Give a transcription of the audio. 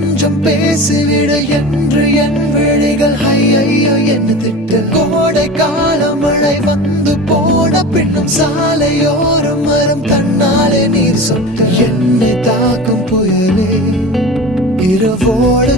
கொஞ்சம் பேசிவிட என்று என் விழிகள் ஐயோ என்ன திட்ட. கோடை கால மழை வந்து போன பின்னும் சாலையோரம் மரம் தன்னாலே நீர் சொட்ட. என்னை தாக்கும் புயலே இரவோடு